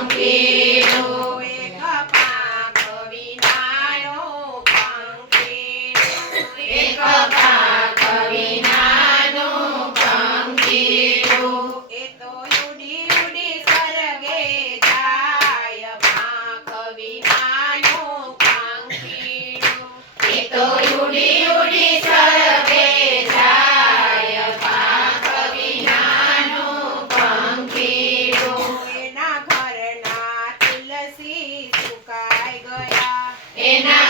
Aunque Amen.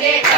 Jay.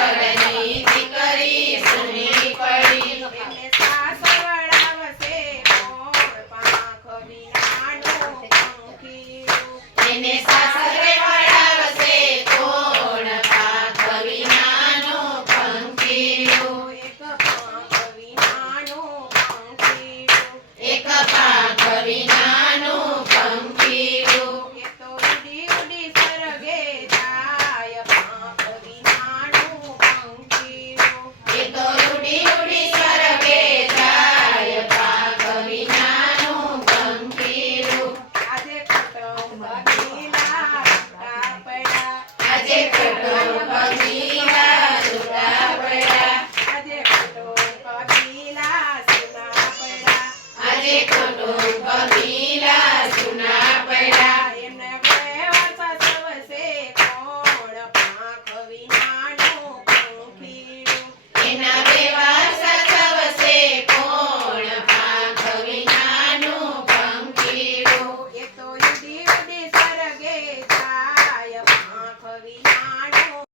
આજે ખોટું કબીલા સુના